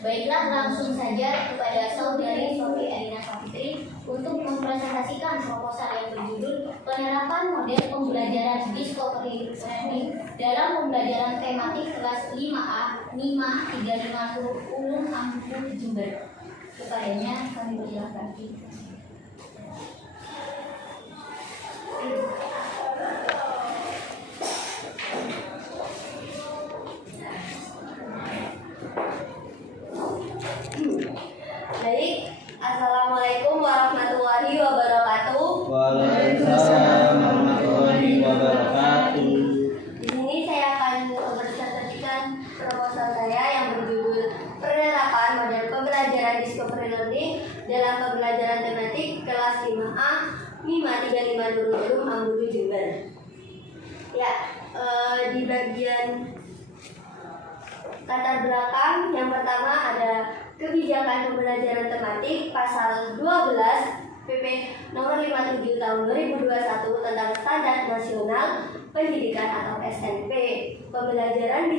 Baiklah, langsung saja kepada Saudari Sofi Elina Safitri untuk mempresentasikan proposal yang berjudul penerapan model pembelajaran discovery learning dalam pembelajaran tematik kelas 5A NIMA 35 Ulum Ampuh Jember. Kepadanya kami persilahkan. Baik, Assalamualaikum warahmatullahi wabarakatuh. Waalaikumsalam warahmatullahi wabarakatuh. Di sini saya akan mempresentasikan proposal saya yang berjudul penerapan model pembelajaran discovery learning dalam pembelajaran tematik kelas 5A NIMA 35 Nurul Ulum Ampuh Jember. Ya, di bagian latar belakang yang pertama ada kebijakan pembelajaran tematik pasal 12 PP nomor 57 tahun 2021 tentang Standar Nasional Pendidikan atau SNP. Pembelajaran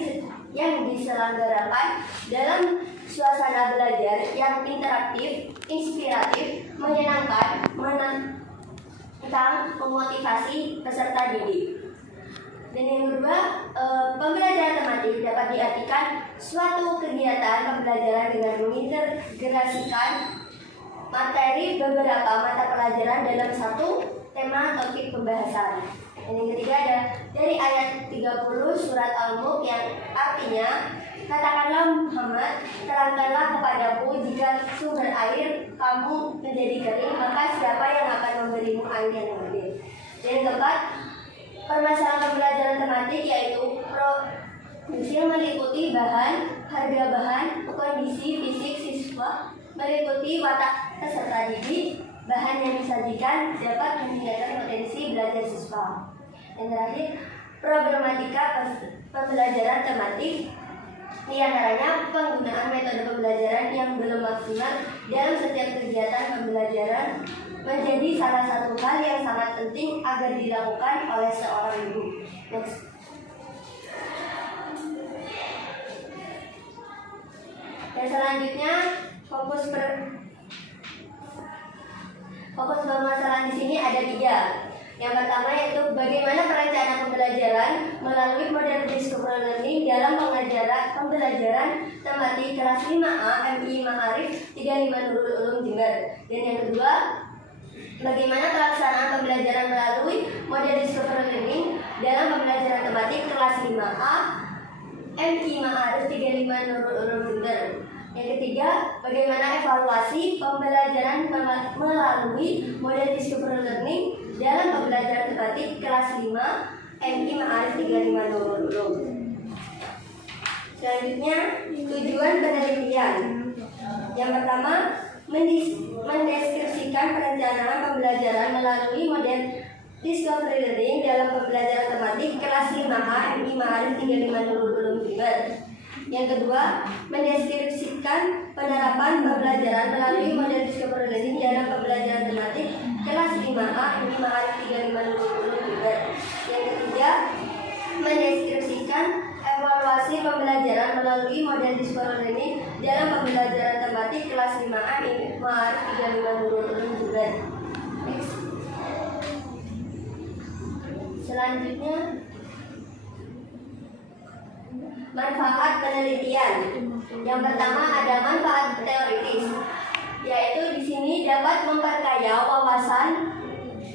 yang diselenggarakan dalam suasana belajar yang interaktif, inspiratif, menyenangkan, tentang memotivasi peserta didik. Dan yang kedua, pembelajaran tematik dapat diartikan suatu kegiatan pembelajaran dengan mengintegrasikan materi beberapa mata pelajaran dalam satu tema topik pembahasan. Dan yang ketiga ada dari ayat 30 surat Al-Mulk yang artinya, katakanlah Muhammad, terangkanlah kepadaku jika sumber air kamu menjadi kering, maka siapa yang akan memberimu air yang mengalir. Dan yang keempat, permasalahan pembelajaran tematik yaitu produksi meliputi bahan, harga bahan, kondisi fisik siswa, meliputi watak peserta didik, bahan yang disajikan dapat meningkatkan potensi belajar siswa. Yang terakhir, problematika pembelajaran tematik, di antaranya penggunaan metode pembelajaran yang belum maksimal dalam setiap kegiatan pembelajaran menjadi salah satu hal yang sangat penting agar dilakukan oleh seorang guru. Next. Dan selanjutnya fokus permasalahan di sini ada 3. Yang pertama yaitu bagaimana perencanaan pembelajaran melalui model discovery learning dalam pembelajaran tematik kelas 5A MI Ma'arif 35 Nurul Ulum Jember. Dan yang kedua, bagaimana pelaksanaan pembelajaran melalui model discovery learning dalam pembelajaran tematik kelas 5A MI Ma'arif 35 Nurul Ulum Jember. Yang ketiga, bagaimana evaluasi pembelajaran melalui model discovery learning dalam pembelajaran tematik kelas 5 MI Ma'arif 35 Nurul Ulum. Selanjutnya, tujuan penelitian. Yang pertama, mendeskripsikan perencanaan pembelajaran melalui model discovery learning dalam pembelajaran tematik kelas 5A MI Ma'arif 35 Nurul Ulum Jember. Yang kedua, mendeskripsikan penerapan pembelajaran melalui model discovery learning dalam pembelajaran tematik kelas 5A MI Ma'arif 35 Nurul Ulum Jember. Yang ketiga, mendeskripsikan evaluasi pembelajaran melalui model discovery learning dalam pembelajaran tematik kelas 5A MI Ma'arif 35 Nurul Ulum Jember. Next. Selanjutnya, manfaat penelitian. Yang pertama ada manfaat teoritis, yaitu di sini dapat memperkaya wawasan,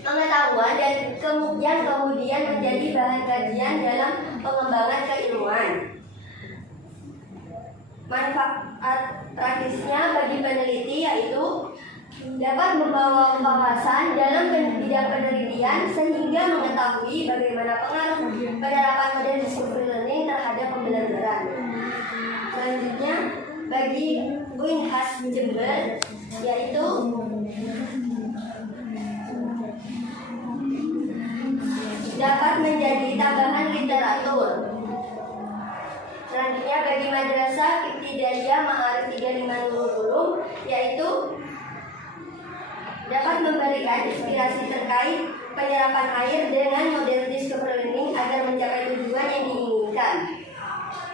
pengetahuan dan yang kemudian menjadi bahan kajian dalam pengembangan keilmuan. Manfaat praktisnya bagi peneliti yaitu dapat membawa wawasan dalam bidang penelitian sehingga mengetahui bagaimana pengaruh penerapan model discovery learning terhadap pembelajaran. Selanjutnya bagi UINHAS Jember yaitu dapat menjadi tambahan literatur. Selanjutnya bagi Madrasah Ibtidaiyah Ma'arif 35 Nurul Ulum yaitu dapat memberikan inspirasi terkait penyerapan air dengan model discovery learning agar mencapai tujuan yang diinginkan.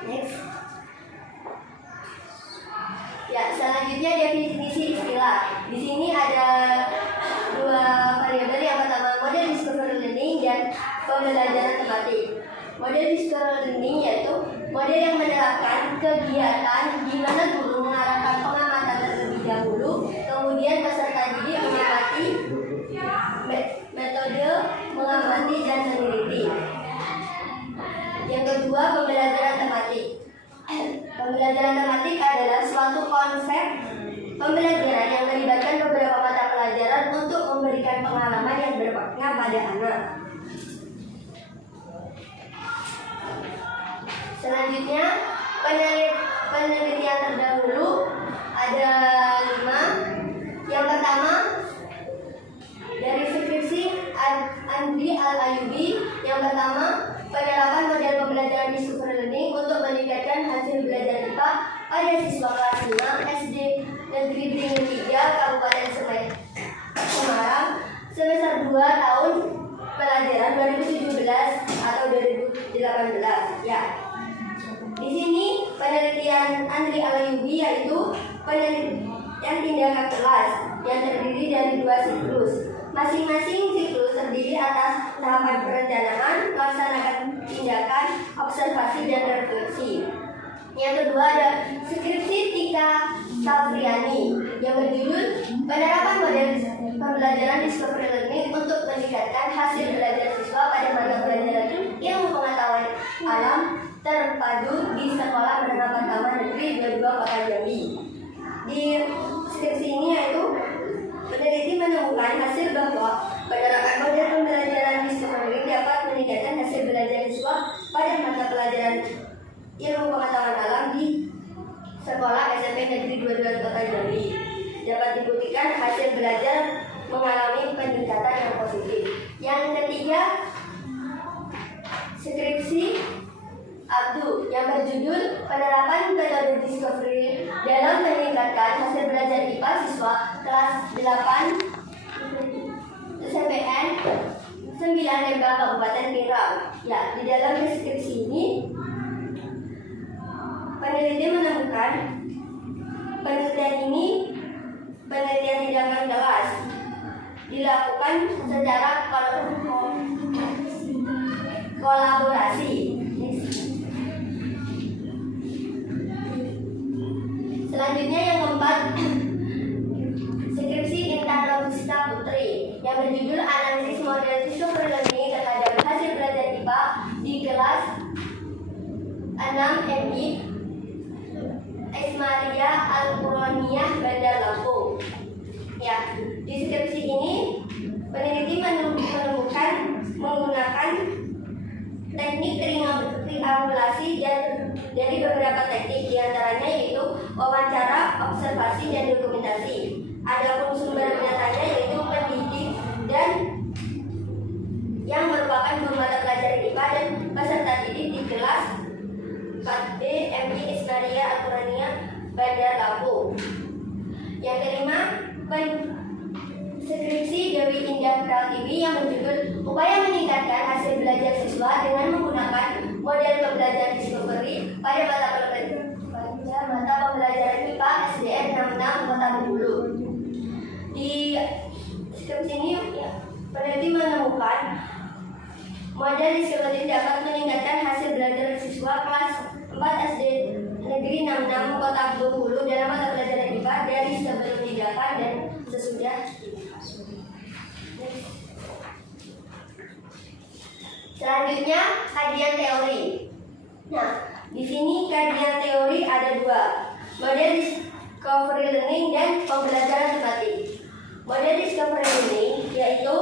Next. Ya, selanjutnya definisi istilah. Di sini ada dua variabel. Yang pertama model discovery learning dan pembelajaran tematik. Model discovery learning yaitu model yang menerapkan kegiatan di mana guru mengarahkan pengamatan terlebih dahulu, kemudian peserta didik mengamati metode mengamati dan meneliti. Yang kedua, pembelajaran tematik. Pembelajaran tematik adalah suatu konsep pembelajaran yang melibatkan beberapa mata pelajaran untuk memberikan pengalaman yang bermakna pada anak. Selanjutnya, penelitian terdahulu ada 5. Yang pertama, dari skripsi Andri Al-Ayubi. Yang pertama, penerapan model pembelajaran discovery learning untuk meningkatkan hasil belajar IPA pada siswa kelas 5 SD Negeri Beringin 3 Kabupaten Semarang semester 2 tahun pelajaran 2017 atau 2018. Ya. Di sini penelitian Andri Al-Ayubi yaitu penelitian tindakan kelas yang terdiri dari 2 siklus. Masing-masing siklus terdiri atas tahapan perencanaan, melaksanakan tindakan, observasi, dan refleksi. Yang kedua ada skripsi Tika Safriani yang berjudul penerapan model pembelajaran discovery learning untuk meningkatkan hasil belajar siswa pada mata pelajaran ilmu pengetahuan alam terpadu di Sekolah Menengah Pertama Negeri 22 Kota Jambi. Di skripsi ini yaitu peneliti menemukan hasil bahwa penerapan model pembelajaran discovery dapat meningkatkan hasil belajar siswa pada mata pelajaran ilmu pengetahuan alam di Sekolah SMP Negeri 22 Kota Jambi. Dapat dibuktikan hasil belajar mengalami peningkatan yang positif. Yang ketiga, skripsi Abdu yang berjudul penerapan metode discovery dalam meningkatkan hasil belajar IPA siswa kelas 8 SMPN 9 Lembang Kabupaten Pinang. Ya, di dalam deskripsi ini peneliti menemukan penelitian tindakan kelas dilakukan secara kolaborasi. Selanjutnya yang keempat, skripsi Intan Robusta Putri yang berjudul analisis model discovery learning terhadap hasil belajar IPA di kelas 6 MI Ismaria Al-Quraniyah Bandar Lampung. Ya, di skripsi ini peneliti menemukan menggunakan teknik triangulasi dan dari beberapa teknik, diantaranya yaitu wawancara, observasi, dan dokumentasi. Adapun sumber nyatanya yaitu pendidik dan yang merupakan guru mata pelajaran IPA dan peserta didik di kelas 4B MI Ismaria Al-Quraniyah Bandar Lampung. Yang kelima, skripsi Dewi Indah Pratiwi yang berjudul upaya meningkatkan hasil belajar siswa dengan menggunakan model pembelajaran discovery pada mata pembelajaran IPA SDN 66 Kota Bengkulu. Di skripsi ini peneliti menemukan model discovery dapat meningkatkan hasil belajar siswa kelas 4 SD Negeri 66 Kota Bengkulu dalam mata pelajaran IPA dari sebelum tindakan dan sesudah. Selanjutnya kajian teori. Nah, di sini kajian teori ada 2, model discovery learning dan pembelajaran tematik. Model discovery learning yaitu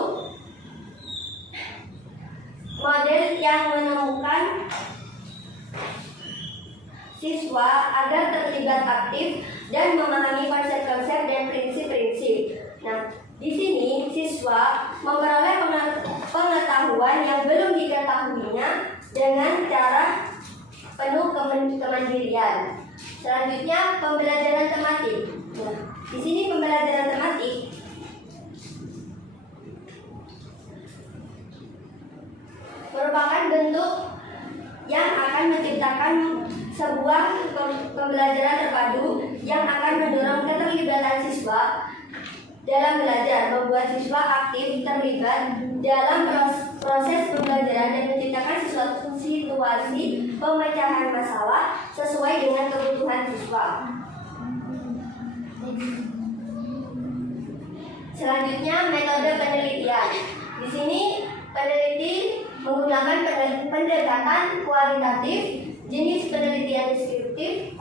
model yang menemukan siswa agar terlibat aktif dan memahami konsep-konsep dan prinsip-prinsip. Nah, di sini siswa memperoleh pengetahuan yang belum diketahuinya dengan cara penuh kemandirian. Selanjutnya pembelajaran tematik. Nah, di sini pembelajaran tematik merupakan bentuk yang akan menciptakan sebuah pembelajaran terpadu yang akan dalam belajar, membuat siswa aktif terlibat dalam proses pembelajaran dan menciptakan suatu situasi pemecahan masalah sesuai dengan kebutuhan siswa. Selanjutnya, metode penelitian. Di sini peneliti menggunakan pendekatan kualitatif, jenis penelitian deskriptif.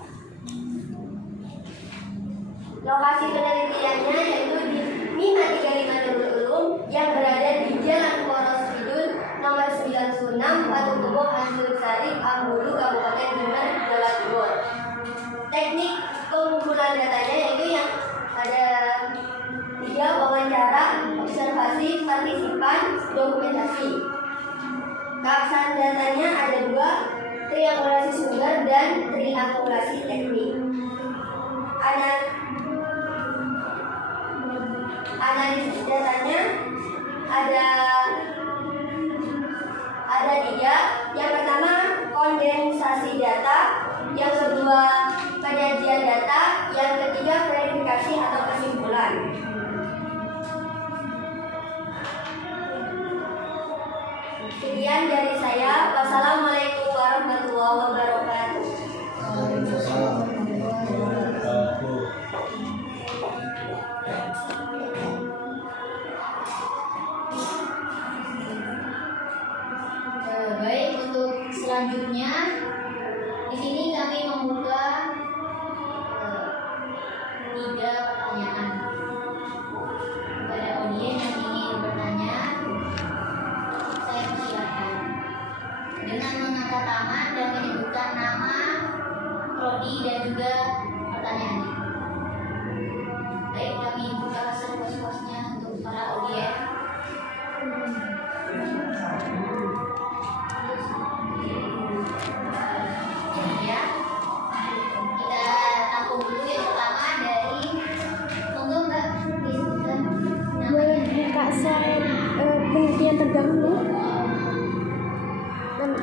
Lokasi penelitiannya yaitu di MIMA 35 Nurul Ulum yang berada di Jalan Poros Kidul nomor 96 Patukubo Anjursari Ambulu Kabupaten Jember Jawa Timur. Teknik pengumpulan datanya yaitu yang ada 3: wawancara, observasi, partisipan, dokumentasi. Keabsahan datanya ada 2: triangulasi sumber dan triangulasi teknik. Analisis datanya ada 3. Yang pertama kondensasi data, yang kedua penyajian data, yang ketiga verifikasi atau kesimpulan. Sekian dari saya. Wassalamualaikum warahmatullahi wabarakatuh. Waalaikumsalam warahmatullahi wabarakatuh. Baik, untuk selanjutnya di sini kami membuka 3 pertanyaan kepada audiens yang ingin bertanya. Saya persilakan dengan mengangkat tangan dan menyebutkan nama, prodi dan juga pertanyaannya. Baik, kami buka seluas-luasnya untuk para audiens. Ya, kita tampung dulu yang pertama dari monggo Mbak disebutkan Boleh namanya. buka slide penelitian terdahulu.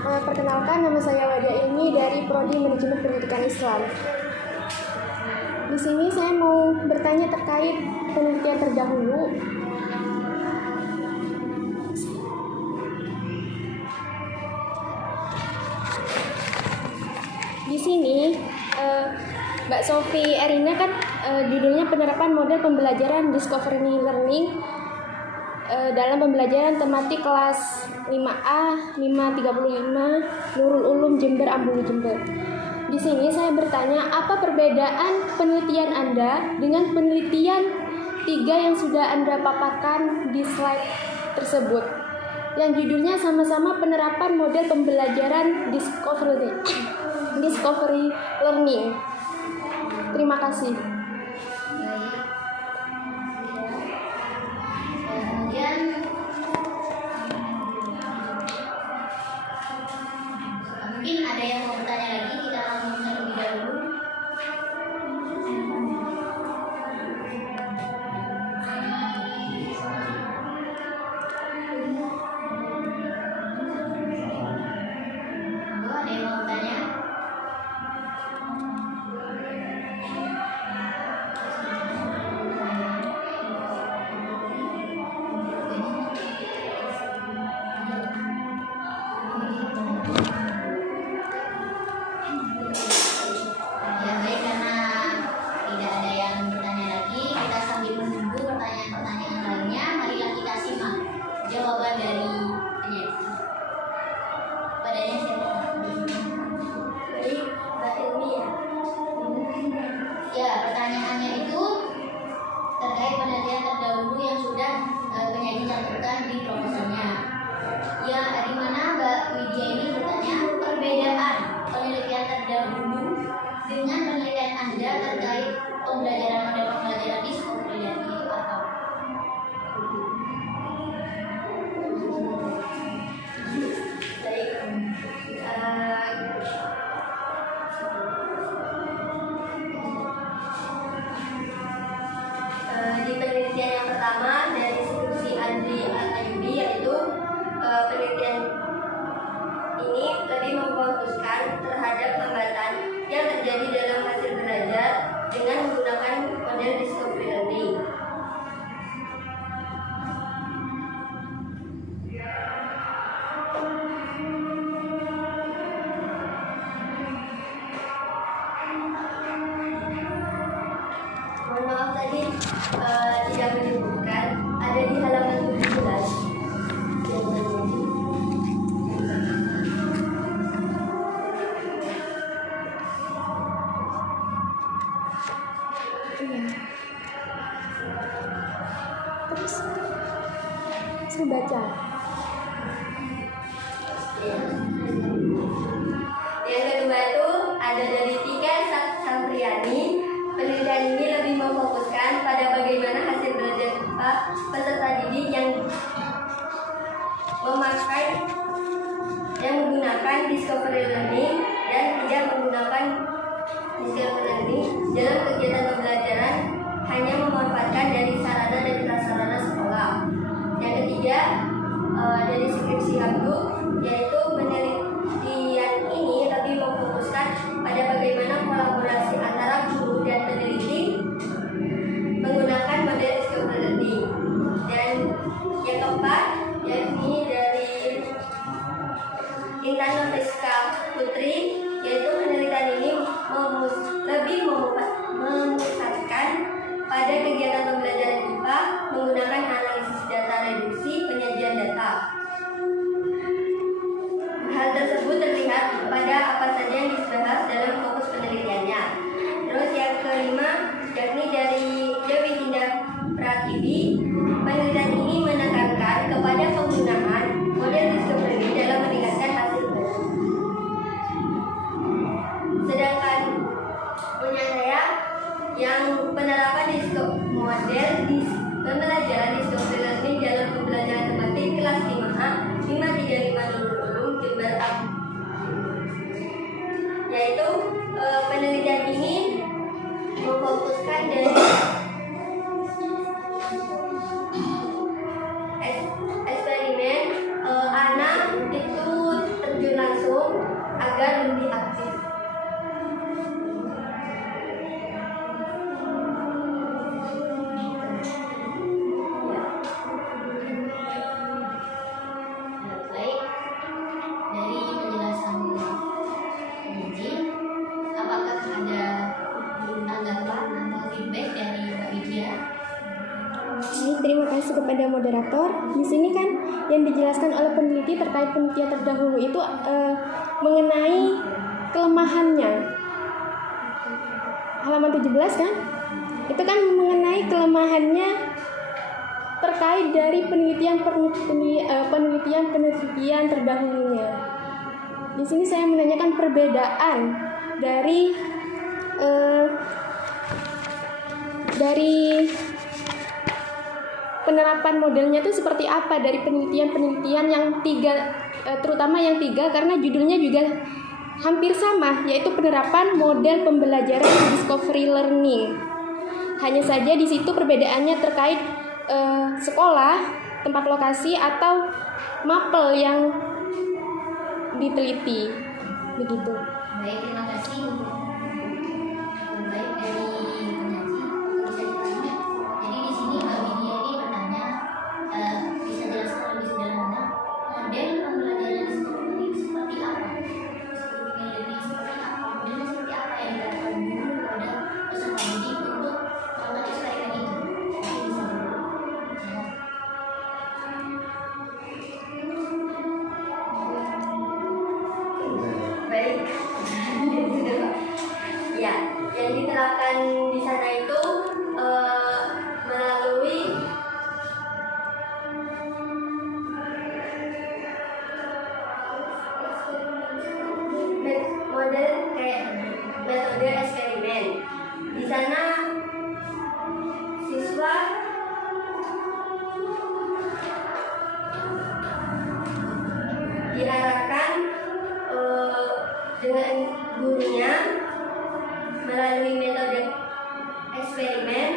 Perkenalkan, nama saya Wadia Ilmi dari Prodi Manajemen Pendidikan Islam. Di sini saya mau bertanya terkait penelitian terdahulu. Di sini Mbak Sofi Erina kan judulnya penerapan model pembelajaran discovery learning dalam pembelajaran tematik kelas 5A 535 Nurul Ulum Jember Ambulu Jember. Di sini saya bertanya, apa perbedaan penelitian Anda dengan penelitian 3 yang sudah Anda paparkan di slide tersebut, yang judulnya sama-sama penerapan model pembelajaran discovery learning. Terima kasih. Baik. Kemudian mungkin ada yang mau bertanya lagi, kita langsung terlebih dahulu. Monggo, ada yang mau bertanya? tidak menyebutkan, ada di halaman 17. Terus saya baca. Yang kedua itu ada dari Tika Sampriani. Penelitian ini lebih memfokuskan pada bagaimana hasil belajar peserta didik yang menggunakan discovery learning dan tidak menggunakan discovery learning dalam kegiatan pembelajaran, hanya memanfaatkan dari sarana dan prasarana sekolah. Yang ketiga dari skripsi Abdul, yaitu penelitian ini lebih memfokuskan pada bagaimana kolaborasi antara guru dan peneliti menggunakan model discovery learning. Dan yang keempat yakni dari Intan Nofriska Putri, yaitu penelitian ini lebih memusatkan pada kegiatan pembelajaran IPA menggunakan analisis data reduksi penyajian data. Hal tersebut terlihat pada apa saja yang dibahas dalam fokus penelitiannya. Terus yang kelima yakni dari Dewi Tindak Pratiwi. Penelitian ini menekankan kepada penggunaan model discovery dalam meningkatkan hasil belajar. Sedangkan punya saya yang penerapan model pembelajaran discovery learning dalam pembelajaran tematik kelas 5A 535 Nurul Ulum Jember AB. Yaitu penelitian ini memfokuskan dari eksperimen anak itu terjun langsung agar lebih aktif. Baik, dari penjelasan Gigi, apakah ada tanggapan atau feedback dari Mbak Widya? Baik, terima kasih kepada moderator. Di sini kan yang dijelaskan oleh peneliti terkait penelitian terdahulu itu mengenai kelemahannya. Halaman 17 kan? Itu kan mengenai kelemahannya terkait dari penelitian terdahulunya. Di sini saya menanyakan perbedaan dari penerapan modelnya itu seperti apa dari penelitian yang tiga, terutama yang tiga karena judulnya juga hampir sama, yaitu penerapan model pembelajaran discovery learning. Hanya saja di situ perbedaannya terkait sekolah, tempat lokasi atau mapel yang diteliti, begitu. Baik, terima kasih untuk baik dari penyaji. Bisa ditanya. Jadi di sini Mbak Widya ini bertanya, bisa jelaskan lebih sederhana model pembelajaran discovery seperti apa? Discovery learning seperti apa? Modelnya seperti apa yang diterapkan guru kepada peserta didik untuk melakukan eksperimen itu? Mungkin bisa dulu. Baik. Ya, yang diterapkan di sana itu melalui model kayak metode eksperimen. Di sana siswa diarahkan dengan gurunya melalui metode eksperimen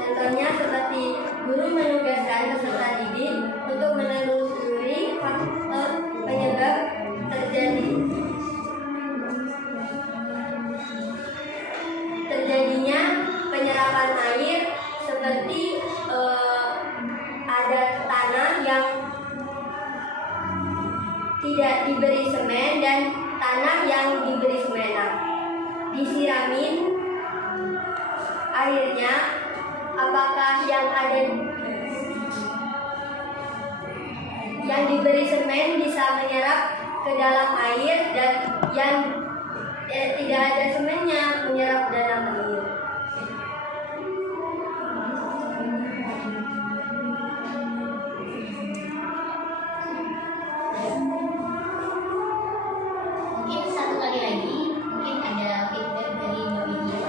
contohnya seperti guru menugaskan peserta didik untuk menelusuri faktor penyebab terjadinya penyerapan air seperti tidak diberi semen dan tanah yang diberi semen. Nah, disiramin airnya, apakah yang diberi semen bisa menyerap ke dalam air dan yang tidak ada semennya menyerap dalam air. Mungkin satu kali lagi, mungkin ada feedback dari Mbak Widya.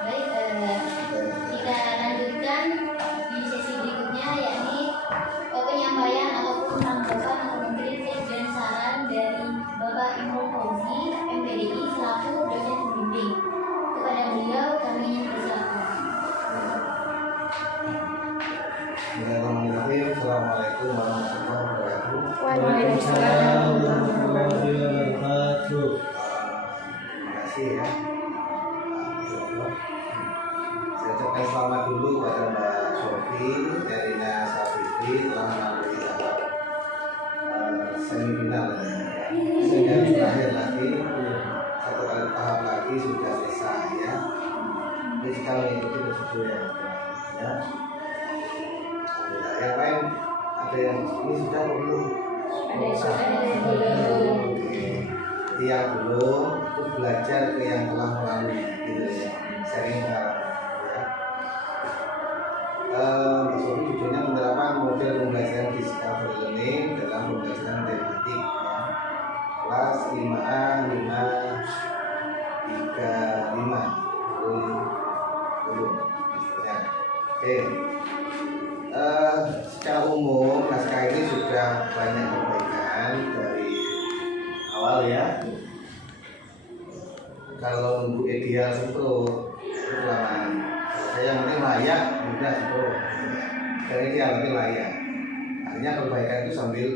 Baik, kita lanjutkan di sesi berikutnya, yakni penyampaian ataupun tanggapan atau kritik dan saran dari Bapak Imron Fauzi, MPDI selaku dosen pembimbing. Kepada beliau kami persilakan. Bismillahirrahmanirrahim. Assalamualaikum warahmatullahi wabarakatuh. Waalaikumsalam. warahmatullahi wabarakatuh. Terima kasih ya. Saya ucapkan selamat dulu pada Mbak Sofi, Erina Safitri telah melalui tahap semifinal ya. Sehingga terakhir lagi satu kali tahap lagi sudah selesai ya. Jadi kita mengikuti prosedur yang ya. Yang lain ada yang ini sudah belum? Ada yang belum. Jadi yang belum itu belajar ke yang telah melalui gitu ya. Sharing pengalaman ya. Mbak Sofi judulnya penerapan model pembelajaran discovery learning dalam pembelajaran matematik ya. Kelas 5A 535 belum ya. Oke. Secara umum naskah ini sudah banyak perbaikan dari awal ya. Kalau nunggu ideal sempro itu kelamaan. Saya yang penting layak, mudah sempro. Dan ideal tapi layak. Artinya perbaikan itu sambil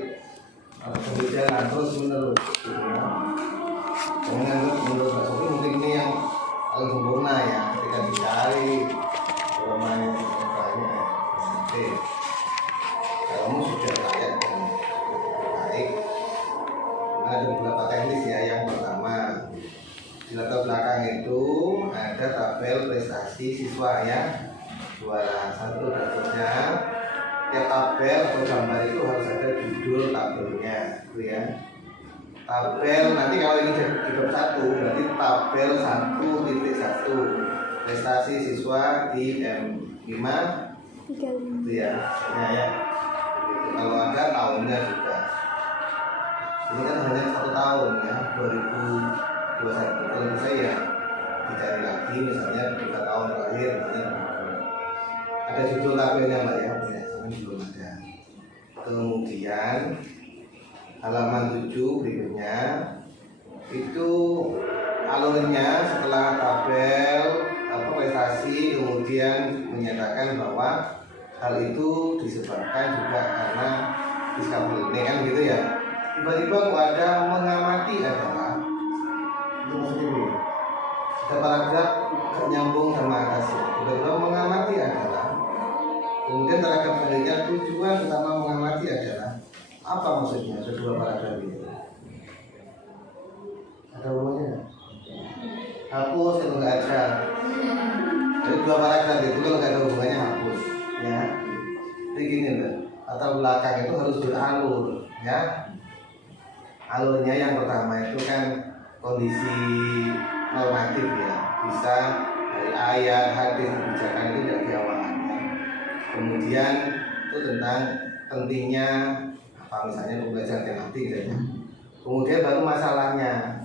jalan terus menerus. Ya. Kemudian menurut Mbak Sofi mungkin ini yang paling sempurna ya. Ketika dicari bermain banyak. Oke. Kamu sudah layak dan baik. Ada beberapa teknis ya. Yang pertama, di latar belakang itu ada tabel prestasi siswa ya. Juara 1 dapatnya. Tiap tabel atau gambar itu harus ada judul tabelnya, gitu ya. Tabel nanti kalau ini jadi bab 1 berarti tabel 1.1 prestasi siswa di M5 gitu ya. Ya. Kalau ada tahunnya juga. Ini kan hanya 1 tahun ya, 2021. Kalau bisa ya dicari lagi misalnya 3 tahun terakhir misalnya. Ada judul tabelnya Mbak ya, belum ada. Kemudian halaman 7 berikutnya itu alurnya setelah tabel prestasi kemudian menyatakan bahwa hal itu disebabkan juga karena discovery ini kan gitu ya. Tiba-tiba kok ada mengamati adalah itu maksudnya ada paragraf nyambung sama atasnya. Tiba-tiba mengamati adalah kemudian terhadap selanjutnya tujuan utama mengamati adalah apa maksudnya kedua paragraf itu? Ada hubungannya? Hapus itu nggak ada. Jadi 2 paragraf itu kalau nggak ada hubungannya hapus, ya. Jadi gini loh, latar belakang itu harus beralur, ya. Alurnya yang pertama itu kan kondisi normatif ya, bisa dari ayat, hadis, kebijakan itu dari awal. Kemudian itu tentang pentingnya apa misalnya pembelajaran tematik ya. Kemudian baru masalahnya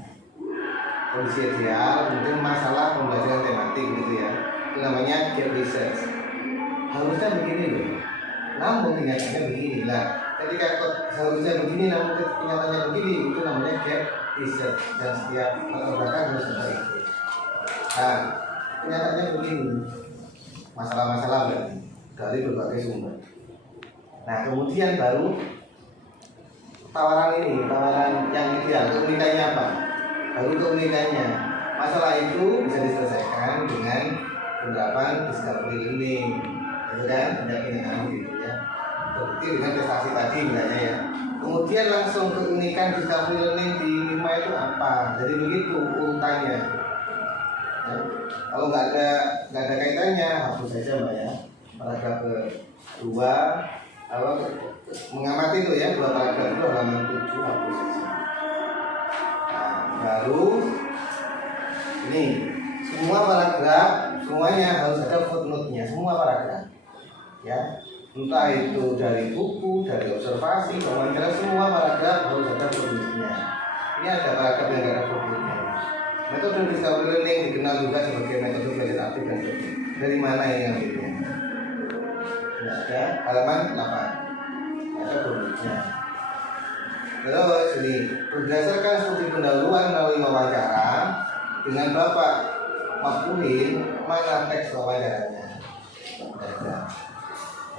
kondisi ideal, kemudian masalah pembelajaran tematik gitu ya. Itu namanya gap research. Harusnya begini loh, namun kenyataannya begini lah. Ketika seharusnya begini, namun kenyataannya begini, itu namanya gap research. Dan setiap latar belakang harus ada itu. Nah, kenyataannya begini, masalah-masalah berarti dari berbagai sumber. Nah, kemudian baru tawaran ini, tawaran yang ideal, itu nilainya apa? baru keunikannya. Masalah itu bisa diselesaikan dengan penerapan discovery learning, itu kan penyakingan gitu ya. Terbukti dengan prestasi tadi misalnya ya. Kemudian langsung keunikan discovery learning di MIMA itu apa? Jadi begitu urutannya. Ya. Kalau nggak ada kaitannya, hapus saja mbak ya. Paragraf kedua, kalau mengamati itu ya, 2 paragraf itu halaman 7 hapus saja. Nah, baru ini semua paragraf semuanya harus ada footnote-nya, semua paragraf. Ya, entah itu dari buku, dari observasi, wawancara, semua paragraf harus ada footnote-nya. Ini ada paragraf yang tidak ada footnote-nya. Metode discovery learning dikenal juga sebagai metode belajar aktif dan subjektif. Dari mana yang ambilnya? Tidak ada, halaman 8. Ada footnote-nya. Terus ini berdasarkan studi pendahuluan melalui wawancara dengan Bapak Maftuhin, mana teks wawancaranya?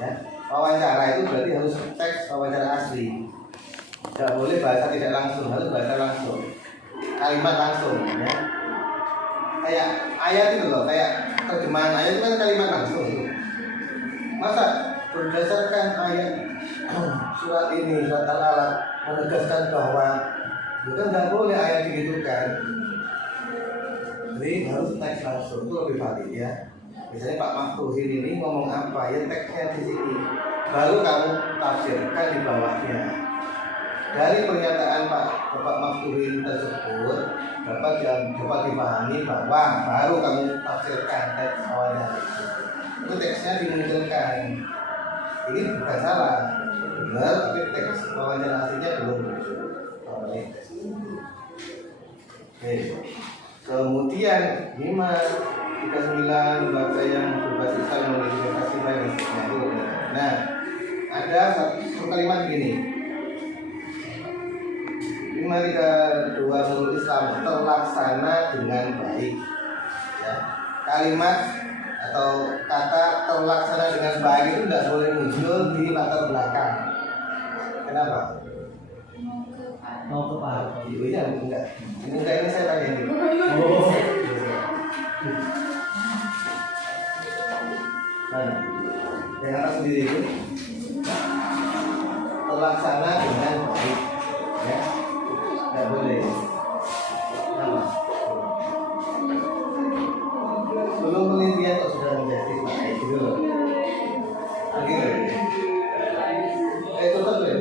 Ya, wawancara itu berarti harus teks wawancara asli. Tidak boleh bahasa tidak langsung, harus bahasa langsung, kalimat langsung. Ya. Kayak ayat itu loh, kayak terjemahan ayat itu kan kalimat langsung. Masa berdasarkan ayat surat ini, surat Al-Alaq menegaskan bahwa itu kan nggak boleh ayat digitukan. Jadi harus teks langsung, itu lebih valid ya. Misalnya Pak Maftuhin ini ngomong apa, ya teksnya di sini. Baru kamu tafsirkan di bawahnya. Dari pernyataan Bapak Maftuhin tersebut dapat dipahami bahwa baru kamu tafsirkan teks awalnya. Itu teksnya dimunculkan. Ini bukan salah, benar, tapi teks wawancara aslinya belum muncul. Oke. Kemudian 539 lembaga yang berbasis Islam mengidentifikasi baik dan seterusnya. Nah, ada satu kalimat gini. 532 menurut Islam terlaksana dengan baik. Ya. Kalimat atau kata terlaksana dengan baik itu tidak boleh muncul di latar belakang. Kenapa? Mau ke Pak? Iya, enggak. Enggak, ini saya tanya ini. Oh. Mana? Yang atas sendiri itu terlaksana dengan baik. Ya, enggak boleh. Kenapa? Belum penelitian kok sudah menjadi pakai itu loh. Lagi nggak? Tetap ya.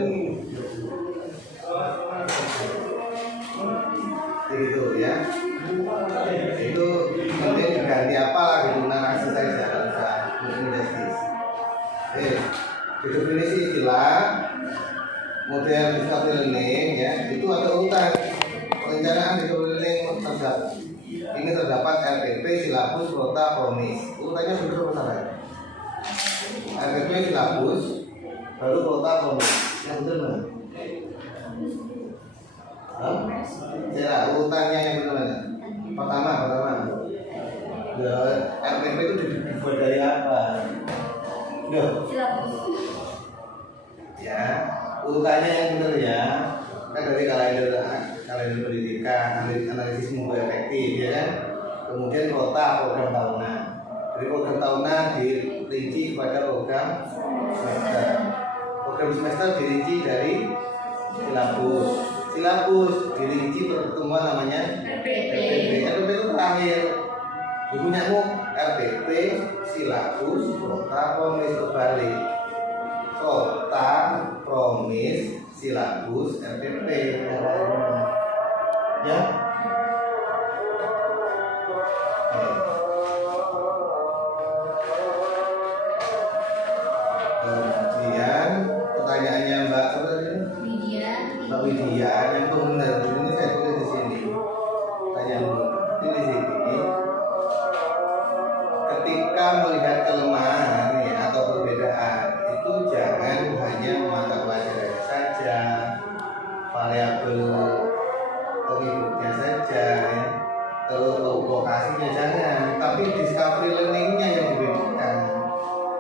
Gitu ya. Itu mungkin diganti apa lah gitu, narasi saya tidak bisa menjustis. Definisi istilah model discovery learning ya, itu ada urutan perencanaan discovery learning terdapat. Ini terdapat RPP, silabus, rota, promis. Urutannya benar apa salah? RPP, silabus, baru rota, promis. Yang benar mana? Ya, urutannya yang benar mana? Pertama. RPP itu dibuat dari apa? Ya, urutannya yang benar ya. Kan dari kalender pendidikan, analisis mutu efektif ya kan. Kemudian kota program tahunan. Dari program tahunan dirinci kepada program semester. Program semester dirinci dari silabus dirinci pertemuan namanya RPP. RPP itu terakhir. Bunyinya RPP, silabus, kota, promis berbalik. Kota, promis, silabus, RPP. Ya. Kemudian pertanyaannya Mbak Widya yang benar ini saya tulis di sini. Pertanyaan ini di sini. Ketika melihat kelemahan ya, atau perbedaan itu jangan hanya mata pelajarannya saja, variabel pengikutnya saja, ya. Terus lokasinya jangan, tapi discovery learningnya yang dibedakan.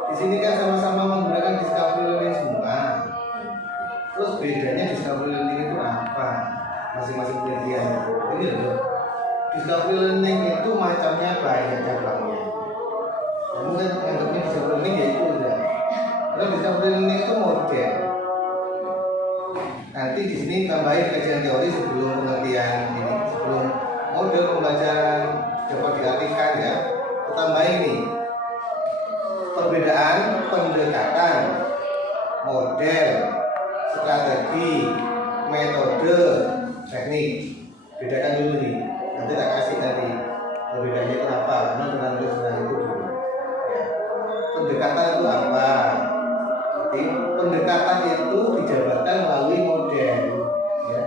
Di sini kan sama-sama menggunakan discovery learning semua. Terus bedanya discovery learning itu apa? Masing-masing penelitian itu. Ini loh. discovery learning itu macamnya banyak cabangnya. Kamu kan anggapnya discovery learning ya itu udah. Kalau discovery learning itu model. Nanti di sini tambahin kajian teori sebelum pengertian ini, sebelum model pembelajaran dapat diartikan ya. Tambahin ini perbedaan pendekatan, model, strategi, metode, teknik. Bedakan dulu nih. Nanti tak kasih tadi perbedaannya itu apa? Karena pernah nulis itu dulu. Ya. Pendekatan itu apa? Jadi pendekatan itu dijabarkan melalui model. Ya.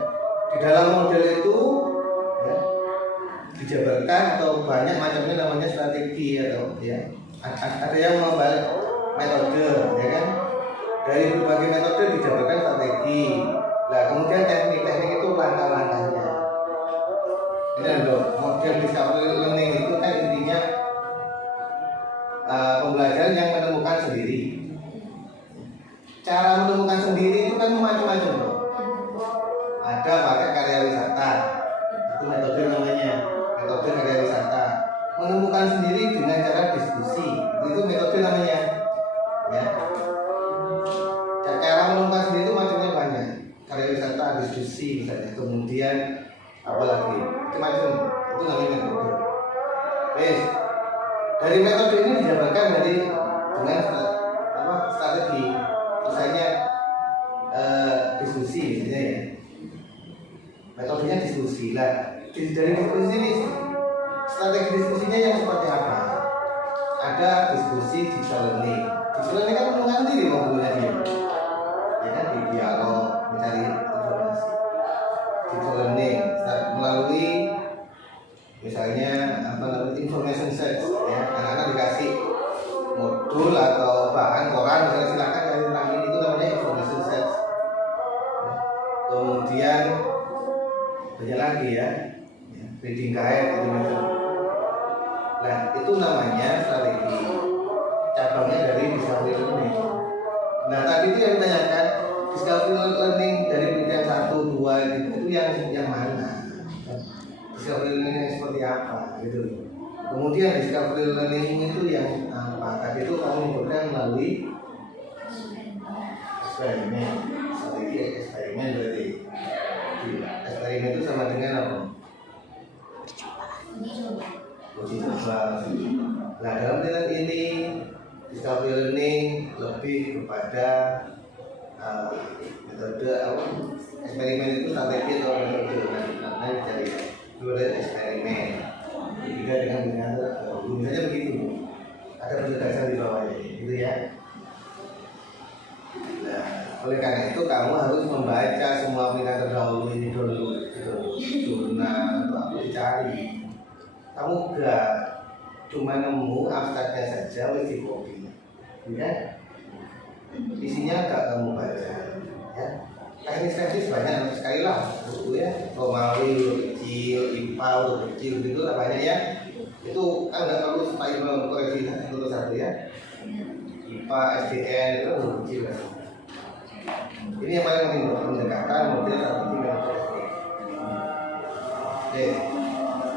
Di dalam model itu ya, dijabarkan atau banyak macamnya namanya strategi atau ya. Ada yang membalik metode, ya kan? Dari berbagai metode dijabarkan strategi. Nah, kemudian teknik-teknik itu langkah-langkahnya. Ini loh, model discovery learning itu kan intinya pembelajaran yang menemukan sendiri. Cara menemukan sendiri itu kan macam-macam loh. Ada pakai karya wisata, itu metode namanya, metode karya wisata. Menemukan sendiri dengan cara diskusi, itu metode namanya. Ya. Cara menemukan sendiri itu macamnya banyak. Karya wisata, diskusi misalnya. Kemudian apalagi macam-macam, itu namanya metode. Dari metode ini dijabarkan dari dengan strategi, misalnya diskusi, misalnya ya. Metodenya diskusi lah. Dari diskusi ini, strategi diskusinya yang seperti apa? Ada diskusi digital learning. Digital learning kan menemukan sendiri modelnya dia. Ya kan di dialog, mencari informasi. Digital learning melalui misalnya information search ya, anak-anak dikasih modul atau bahan koran misalnya silakan cari tentang ini, itu namanya information search ya. Kemudian banyak lagi ya, reading guide itu macam. Nah itu namanya strategi, cabangnya dari discovery learning. Nah tadi itu yang ditanyakan discovery learning dari penelitian 1, 2 itu yang mana? Discovery learning yang seperti apa gitu. Kemudian discovery learning itu yang apa? Tadi itu kamu menyebutkan melalui eksperimen. Strategi eksperimen berarti. Eksperimen itu sama dengan apa? Uji coba. Nah dalam penelitian ini discovery learning lebih kepada metode eksperimen itu strategi atau metode. Nah dicari dulu ada eksperimen. Juga dengan misalnya begitu. Ada penjelasan di bawahnya, gitu ya. Nah, oleh karena itu kamu harus membaca semua penelitian terdahulu ini dulu, gitu. Jurnal atau apa dicari. Kamu gak cuma nemu abstraknya saja, wis di copy, ya. Isinya gak kamu baca, ya. Teknis-teknis banyak sekali lah, buku ya. Romawi kecil, IPA kecil, gitu lah banyak ya. Itu kan nggak perlu supaya mengkoreksi satu ya. IPA, SDN itu kecil lah. Ini yang paling penting pendekatan model strategi metode.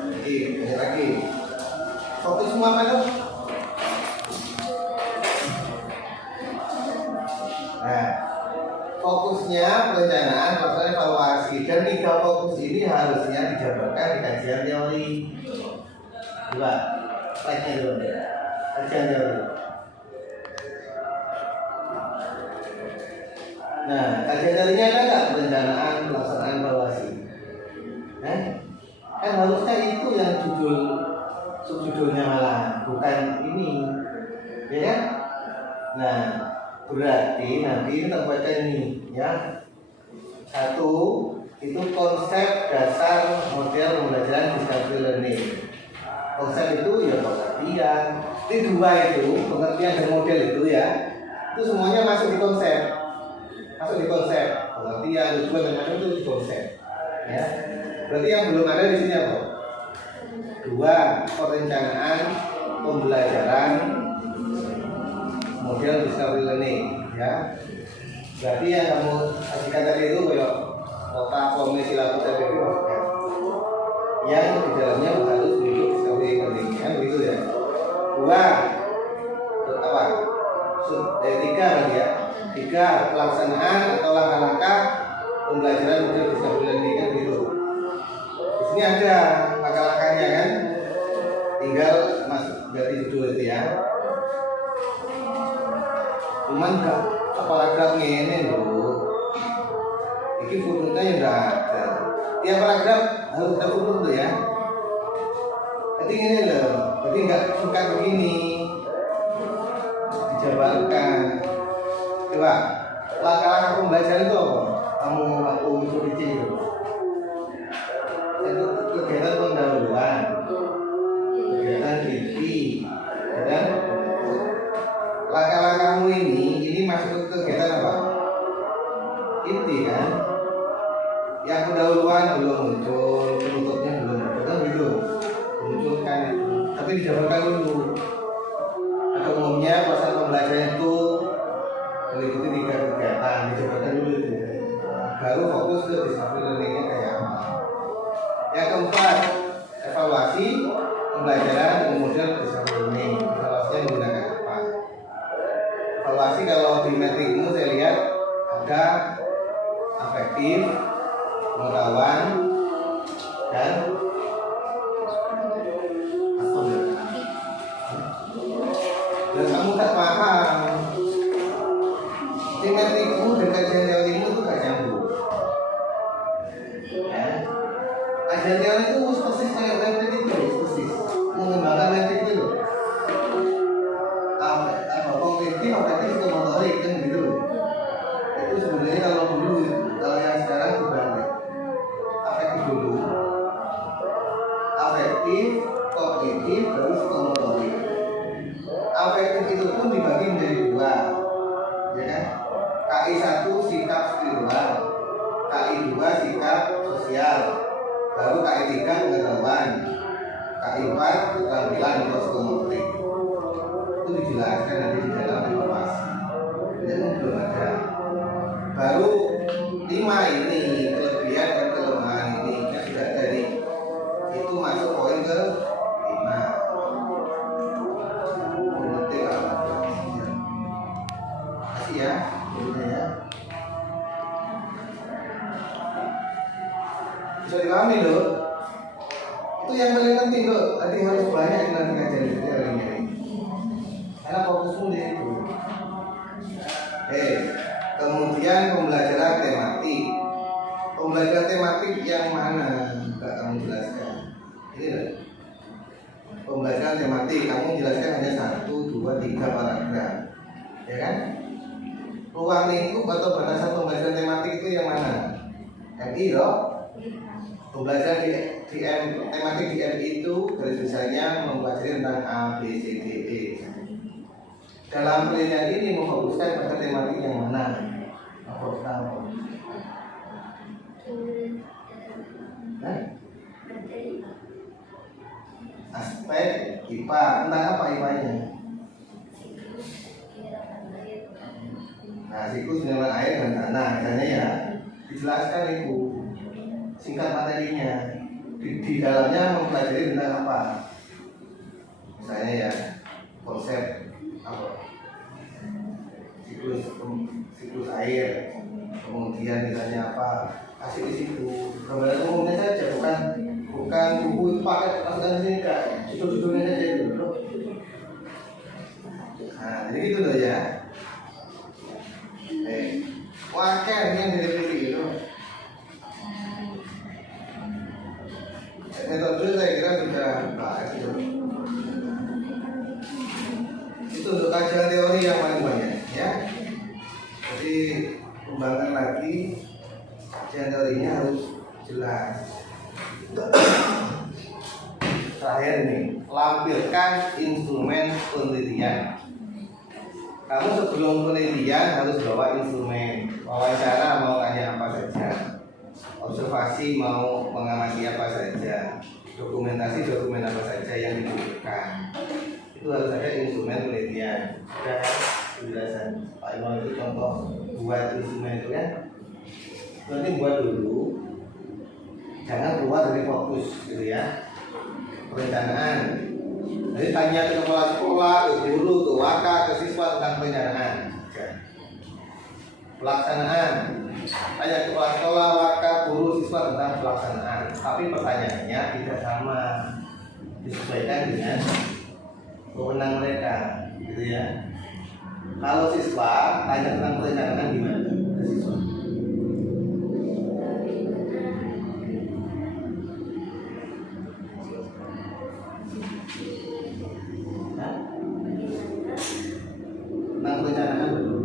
Oke, banyak lagi. Fokus semua apa tuh? Nah, fokusnya perencanaan, pelaksanaan, evaluasi, dan 3 fokus ini harusnya dijabarkan di kajian teori. Dua, slide-nya dulu. Kajian teori. Nah, kajian teorinya ada nggak perencanaan, pelaksanaan, evaluasi? Kan harusnya itu yang subjudulnya malah, bukan ini, ya kan? Nah, berarti nanti ini terbaca ini, ya. 1 itu konsep dasar model pembelajaran discovery learning. Konsep itu ya pengertian. Ini 2 itu pengertian dan model itu ya. Itu semuanya masuk di konsep. Pengertian, tujuan dan macam itu di konsep. Ya. Berarti yang belum ada di sini apa? 2 perencanaan pembelajaran model discovery learning, ya. Berarti yang kamu kasihkan tadi itu kayak kota, komisi, laku, TPP, maksudnya. yang di dalamnya harus duduk discovery learning, kan begitu ya. 3 lagi ya. 3 pelaksanaan atau langkah-langkah pembelajaran model discovery learning, kan begitu. Di sini ada langkah-langkahnya kan, tinggal masuk dari judul itu ya. Cuman paragraf ini loh, ini fotonya yang enggak ada. Tiap paragraf harus ada foto tuh ya. Jadi ini loh, jadi nggak suka begini, dijabarkan. Coba langkah-langkah pembelajaran itu apa? Kamu waktu itu kecil itu kegiatan pendahuluan, kegiatan inti, dan langkah-langkahmu ini masuk ke kegiatan apa? Inti kan? Yang pendahuluan belum muncul, penutupnya belum muncul, kan gitu. Munculkan itu, tapi dijabarkan dulu. Pada umumnya proses pembelajaran itu meliputi 3 kegiatan, dijabarkan dulu itu. Baru fokus ke discovery learning-nya kayak apa. Yang keempat, evaluasi pembelajaran dengan model discovery learning. Evaluasinya menggunakan apa? Evaluasi kalau di metrikmu saya lihat ada afektif, pengetahuan, dan dan kamu tak paham metrikmu dan kajian teorimu itu gak nyambung ya. Kajian teori itu persis kayak metrik itu, persis mengembangkan metrik itu loh. Kognitif, afektif, itu motorik kan gitu loh. Itu sebenarnya kalau dulu, kalau yang sekarang dibalik. Afektif dulu, afektif, kognitif, baru psikomotorik. Afektif itu pun dibagi menjadi 2, ya kan? KI 1 sikap spiritual, KI 2 sikap sosial, baru KI 3 pengetahuan, KI 4 keterampilan atau psikomotorik. Itu dijelaskan nanti di dalam evaluasi. Itu belum ada. Baru 5 ini kelebihan dan kelemahan ini yang sudah dari itu masuk poin ke 5. Mengerti apa? Kasih ya. Bisa dipahami loh. Itu yang paling penting loh. Tadi harus banyak yang nanti ngajarin teorinya ini. Karena fokusmu di situ. Kemudian pembelajaran tematik. Pembelajaran tematik yang mana? Enggak kamu jelaskan. Ini loh. Pembelajaran tematik kamu jelaskan hanya 1, 2, 3 paragraf. Ya kan? Ruang lingkup atau batasan pembelajaran tematik itu yang mana? MI loh. Pembelajaran di tematik di MI itu garis besarnya mempelajari tentang A, B, C, D, E. Dalam penelitian ini memfokuskan pada tematik yang mana? Apa tahu? Aspek IPA, tentang apa IPA-nya? Nah, siklus penyaluran air dan tanah, misalnya ya, dijelaskan itu singkat materinya. Di dalamnya mempelajari tentang apa? Misalnya ya, konsep apa? Siklus air, kemudian misalnya apa? Kasih di situ. Gambaran umumnya saja, bukan buku paket masukkan di sini kak. Judul-judulnya saja dulu. Nah, jadi gitu loh ya. Wakil yang direvisi itu. Metode saya kira sudah bahas itu. Itu untuk kajian teori yang paling banyak ya. Jadi kembangkan lagi kajian teorinya harus jelas. Terakhir ini, lampirkan instrumen penelitian. Kamu sebelum penelitian harus bawa instrumen. Wawancara mau tanya apa saja, observasi mau mengamati apa saja, dokumentasi dokumen apa saja yang dibutuhkan. Itu harus ada instrumen penelitian. Ada penjelasan Pak Imam itu contoh buat instrumen itu kan. Nanti buat dulu. jangan keluar dari fokus gitu ya. Perencanaan. Jadi tanya ke kepala sekolah, ke guru, ke wakil, ke siswa tentang perencanaan. Pelaksanaan. Tanya ke kepala sekolah, wakil, guru, siswa tentang pelaksanaan. Tapi pertanyaannya tidak sama, disesuaikan dengan wewenang mereka, gitu ya. Kalau siswa tanya tentang perencanaan gimana ke siswa? Tentang perencanaan betul.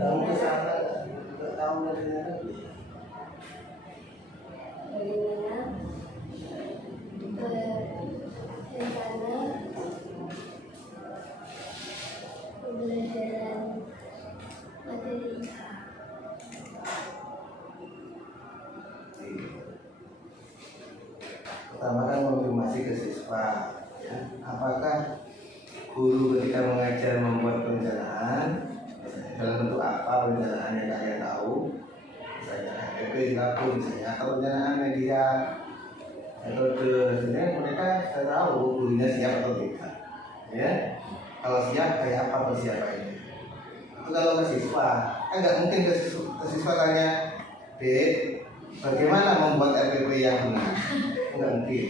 Kamu ke sana, nggak tahu perencanaan. Rencana pembelajaran materi. Pertama kan konfirmasi ke siswa, ya. Apakah guru ketika mengajar membuat perencanaan dalam bentuk apa perencanaan yang kalian tahu, misalnya FP silabus, misalnya atau perencanaan media metode, sebenarnya mereka sudah tahu gurunya siap atau tidak, ya. Kalau siap kayak apa persiapannya. Itu kalau ke siswa kan nggak mungkin ke siswa tanya, bagaimana membuat RPP yang benar? Nggak mungkin.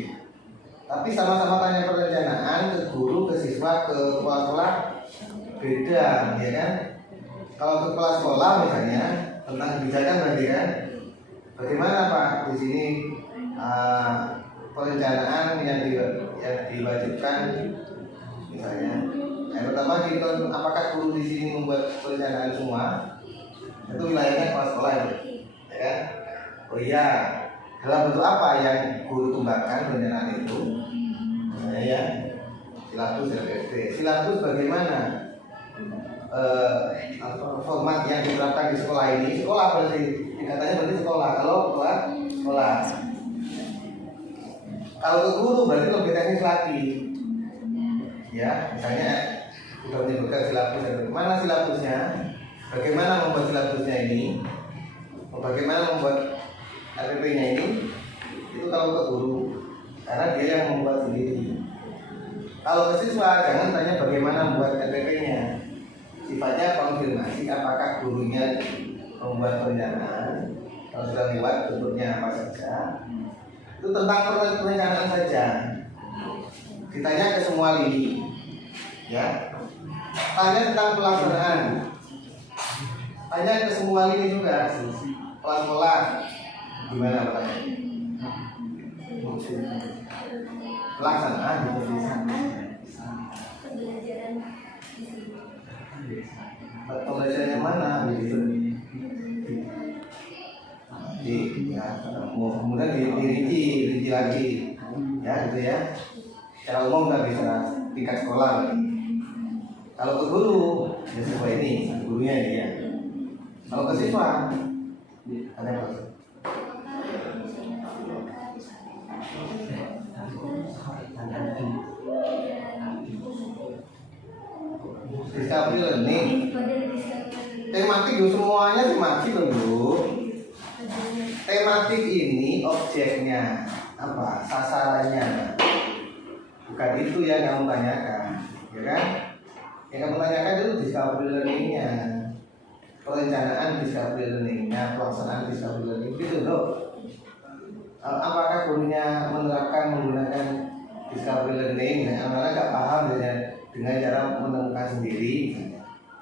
Tapi sama-sama tanya perencanaan ke guru, ke siswa, ke kepala sekolah beda, ya kan? Kalau ke kepala sekolah misalnya tentang kebijakan berarti kan, bagaimana Pak di sini perencanaan yang diwajibkan, misalnya yang pertama kita apakah guru di sini membuat perencanaan semua? Itu wilayahnya kepala sekolah ya kan? Oh iya, dalam bentuk apa yang guru tumbangkan perencanaan itu? Misalnya ya, silabus LPP. Silabus bagaimana format yang diterapkan di sekolah ini? Sekolah berarti, katanya berarti sekolah. Kalau sekolah. Kalau ke guru berarti lebih teknis lagi. Ya, misalnya sudah menyebutkan silabus. Mana silabusnya? Bagaimana membuat silabusnya ini? Bagaimana membuat RPP-nya ini? Itu kalau ke guru, karena dia yang membuat sendiri. Kalau ke siswa, jangan tanya bagaimana membuat RPP-nya. Sifatnya konfirmasi apakah gurunya membuat perencanaan. Kalau sudah lewat bentuknya apa saja. Itu tentang perencanaan saja. Ditanya ke semua lini, ya. Tanya tentang pelaksanaan. Tanya ke semua lini juga. Pelan-pelan. Gimana pertanyaannya? Pelaksanaan. Pembelajaran yang mana? Kemudian dirinci lagi, ya gitu ya. Secara umum nggak bisa tingkat sekolah. Kalau ke guru, ya siswa ini, gurunya ini ya. Kalau ke siswa, ada apa? Discovery learning. Tematik itu semuanya tematik loh. Tematik ini objeknya apa? Sasarannya. Bukan itu yang kamu tanyakan, ya kan? Yang kamu tanyakan itu discovery learningnya, perencanaan discovery learningnya, pelaksanaan discovery learning, gitu loh. Apakah gurunya menerapkan menggunakan discovery learning? Anak-anak nggak paham dengan cara menemukan sendiri,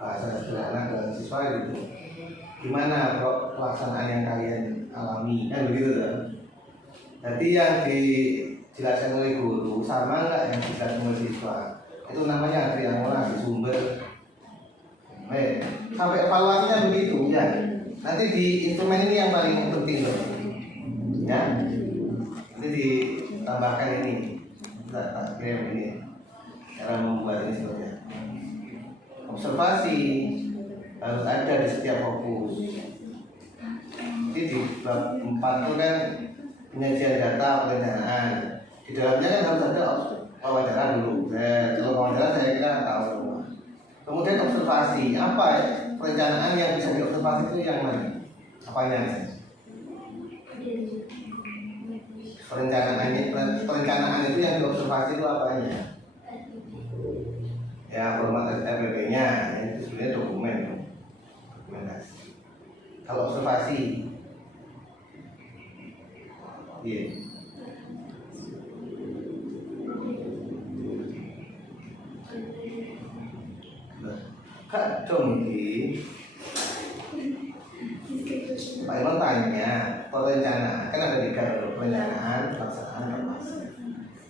bahasa sederhana ke siswa gitu. Gimana pelaksanaan yang kalian alami? Kan begitu kan? Jadi yang dijelaskan oleh guru sama nggak yang dijelaskan oleh siswa? Itu namanya triangulasi sumber. Sampai evaluasinya begitu ya. Nanti di instrumen ini yang paling penting loh. Ya. Nanti ditambahkan ini. Kita kirim ini. Cara membuat ini sebetulnya. Observasi harus ada di setiap fokus. Jadi di bab 4 itu kan penyajian data perencanaan. Di dalamnya kan harus ada wawancara dulu. Kalau wawancara saya kira tahu semua. Kemudian observasi, apa perencanaan yang bisa diobservasi itu yang mana? Apanya? Perencanaan itu yang diobservasi itu apanya? Ya, format RPP-nya itu sebenarnya dokumentasi. Kalau observasi, iya. Kak Dongki, Pak Imam tanya perencanaan, kan ada 3 perencanaan, pelaksanaan, evaluasi.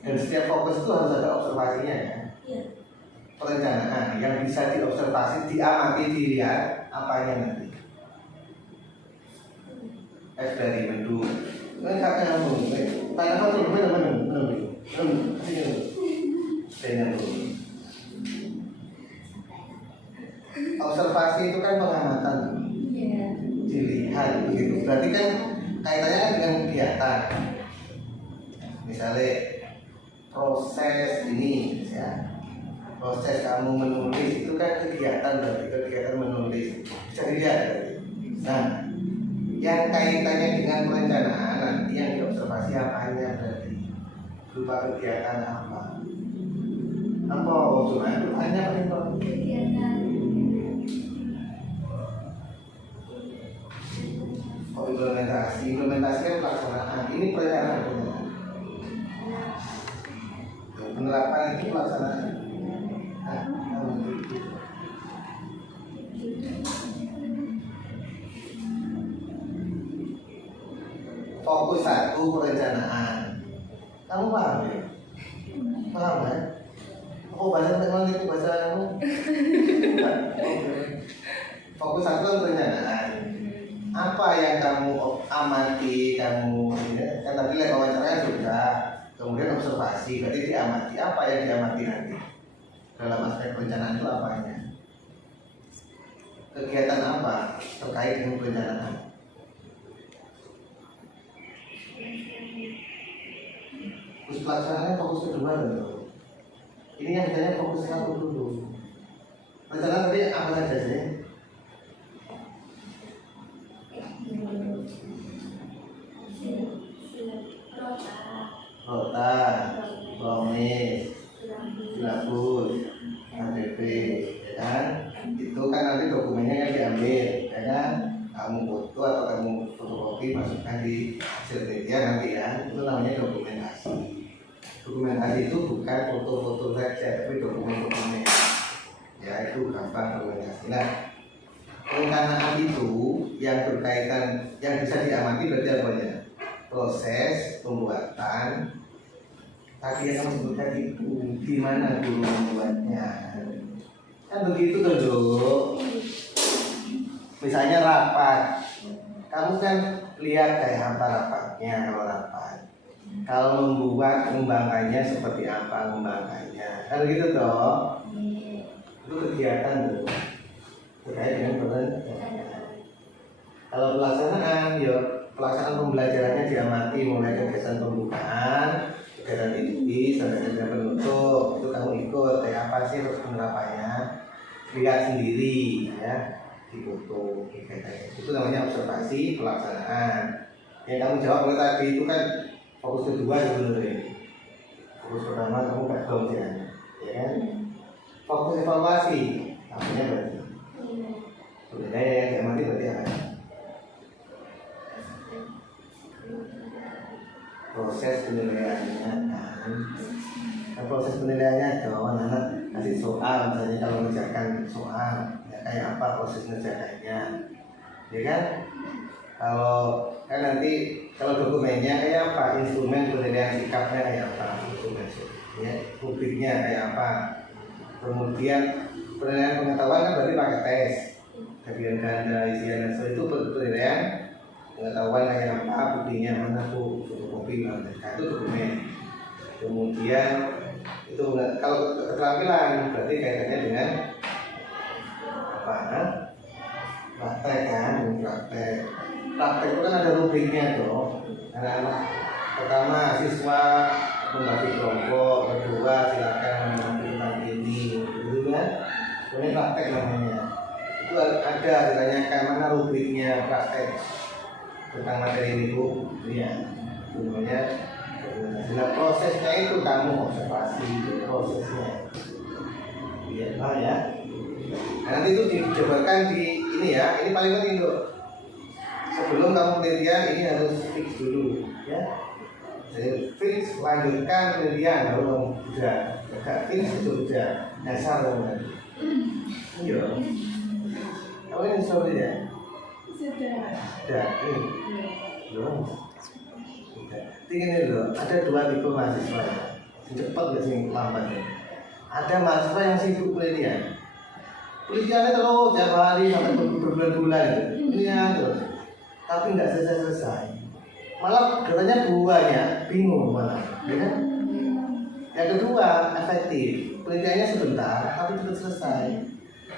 Dan setiap fokus itu harus ada observasinya ya. Perencanaan yang bisa diobservasi, diamati, dilihat apanya nanti. Eksperimen dulu. Kan kakak ngomong, tanya apa tuh? Observasi itu kan pengamatan, dilihat begitu. Berarti kan kaitannya kan dengan kegiatan. Misalnya proses ini, ya, proses kamu menulis itu kan kegiatan, berarti kegiatan menulis bisa dilihat. Nah, yang kaitannya dengan perencanaan nanti yang diobservasi apanya berarti berupa kegiatan apa? Apa cuma itu hanya kegiatan. Oh, implementasi kan pelaksanaan. Ini perencanaan. Penerapan itu pelaksanaan. Fokus 1 perencanaan. Kamu paham ya? Paham kan? Oh, bahasa memang itu bahasa kamu. Fokus 1 kan perencanaan. Apa yang kamu amati, kamu ya, kan tadi lihat wawancara juga, kemudian observasi, berarti diamati. Apa yang diamati nanti dalam aspek perencanaan itu apanya? Kegiatan apa terkait dengan perencanaan? Terus pelaksanaannya fokus kedua dulu. Ini yang ditanya fokus 1 dulu. Perencanaan tadi apa saja sih? Rota, promis, silabus, KTP, ya kan? Itu kan nanti dokumennya yang diambil, ya kan? Kamu foto atau kamu fotokopi masukkan di hasil media nanti ya. Itu namanya dokumentasi. Dokumentasi itu bukan foto-foto saja, tapi dokumen-dokumen. Ya itu gampang dokumentasi. Nah, perencanaan itu yang berkaitan, yang bisa diamati berarti apa ya? Proses pembuatan. Tadi yang kamu sebutkan itu gimana guru membuatnya? Kan begitu tuh dok. Misalnya rapat, kamu kan lihat kayak apa rapatnya kalau rapat. Kalau membuat mengembangkannya seperti apa mengembangkannya, kan gitu toh. Itu kegiatan tuh terkait dengan perencanaan. Kalau pelaksanaan, yuk pelaksanaan pembelajarannya diamati mulai kegiatan pembukaan, kegiatan inti, sampai kegiatan penutup. Itu kamu ikut kayak apa sih terus penerapannya, lihat sendiri ya di foto kegiatan. Itu namanya observasi pelaksanaan. Yang kamu jawab oleh tadi itu kan fokus kedua sebenarnya. Fokus pertama kamu background ya kan? Fokus evaluasi, namanya berarti. Sebenarnya yang diamati berarti apa? Proses penilaiannya kan. Proses penilaiannya kalau anak kasih soal, misalnya kalau mengerjakan soal ya kayak apa proses mengerjakannya, ya kan? Kalau kan nanti kalau dokumennya kayak apa, instrumen penilaian sikapnya kayak apa, dokumen ya, publiknya kayak apa, kemudian penilaian pengetahuan kan berarti pakai tes, kajian ganda, isian dan itu penilaian pengetahuan kayak apa, buktinya mana tuh, fotokopi mana, nah, itu dokumen. Kemudian itu kalau keterampilan berarti kaitannya dengan apa? Praktek kan, praktek. Praktek itu kan ada rubriknya tuh. Anak-anak pertama siswa membagi kelompok, kedua silakan mengambil tentang ini, gitu kan? Ini praktek namanya. itu ada ditanyakan mana rubriknya praktek tentang materi ini Bu. Iya, sebenarnya prosesnya itu kamu observasi prosesnya. Iya, ya. Nah, nanti itu dicobakan di ini ya, ini paling penting tuh. Sebelum kamu penelitian ini harus fix dulu, ya. Jadi fix, lanjutkan penelitian, baru kamu udah agak fix itu udah dasar kamu tadi. Iya. Kamu ini sudah ya? Sudah. Ini. Belum. Sudah. Ini loh, ada 2 tipe mahasiswa. Cepat nggak sih lambatnya? Ada mahasiswa yang sibuk penelitian. Penelitiannya terus tiap hari sampai berbulan-bulan penelitian terus, tapi nggak selesai-selesai. Malah katanya buahnya bingung malah, ya kan? Yang kedua efektif, penelitiannya sebentar tapi cepat selesai.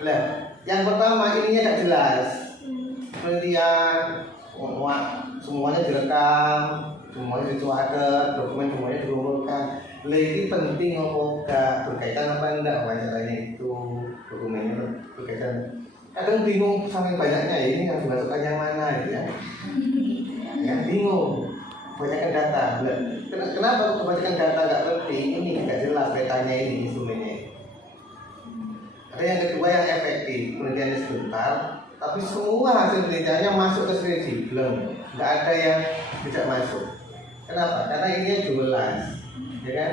Lah, yang pertama ininya nggak jelas, penelitian semuanya direkam, semuanya dicatat, dokumen semuanya dikumpulkan. Lagi penting apa enggak, berkaitan apa enggak wawancaranya itu, dokumennya berkaitan. Kadang bingung sampai banyaknya ini yang dimasukkan yang mana gitu ya. Ya bingung, banyakkan data. Kenapa kebanyakan data nggak penting? Ini nggak jelas petanya ini instrumennya. Ada yang kedua yang efektif, penelitiannya sebentar, tapi semua hasil penelitiannya masuk ke skripsi, belum. Nggak ada yang tidak masuk. Kenapa? Karena ininya jelas, ya kan?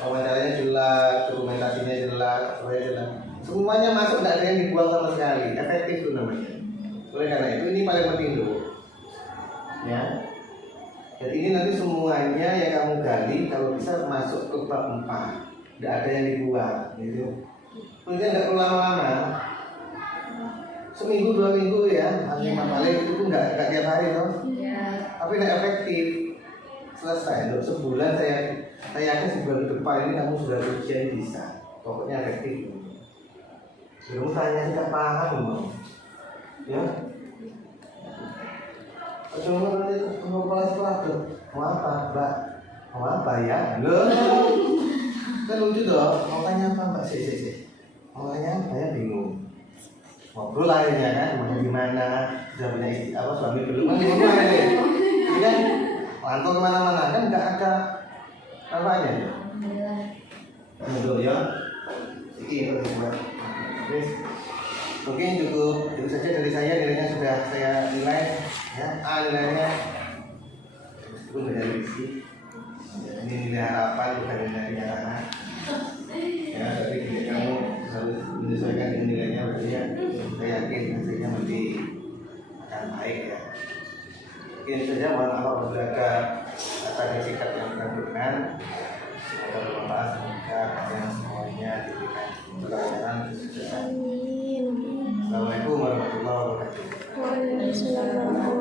Wawancaranya jelas, dokumentasinya jelas, semuanya jelas. Semuanya masuk, nggak ada yang dibuang sama sekali. Efektif itu namanya. Oleh karena itu ini paling penting dulu. Ya. Jadi ini nanti semuanya yang kamu gali kalau bisa masuk ke bab 4. Nggak ada yang dibuang, gitu. Penelitian nggak perlu lama-lama. Seminggu 2 minggu ya, paling itu pun nggak tiap hari toh. Tapi nggak efektif. Selesai, untuk sebulan saya yakin sebulan depan ini kamu sudah ujian bisa. Pokoknya efektif. Belum tanya tidak paham mau, ya. Cuma nanti kepala sekolah tuh, mau apa, Mbak? Mau apa ya? Loh, kan lucu dong. Mau tanya apa, Mbak? Sih. Mau tanya apa ya? Bingung. Ngobrol akhirnya kan, mau gimana? Sudah punya istri, suami belum kan? Gimana ini? Ini kan lantau kemana-mana kan nggak ada apanya ya. Betul ya. Ini harus buat. Oke, cukup itu saja dari saya. Nilainya sudah saya nilai ya. A nilainya itu dari isi. Ini nilai harapan bukan nilai kenyataan. Ya, tapi kamu harus menyesuaikan dengan nilainya berarti ya. Saya yakin hasilnya nanti akan baik ya. Ini saja, mohon maaf apabila ada kata dan sikap yang kurang berkenan. Semoga bermanfaat, semoga kalian semuanya diberikan pelajaran kesuksesan. Assalamualaikum warahmatullahi wabarakatuh. Waalaikumsalam warahmatullahi wabarakatuh.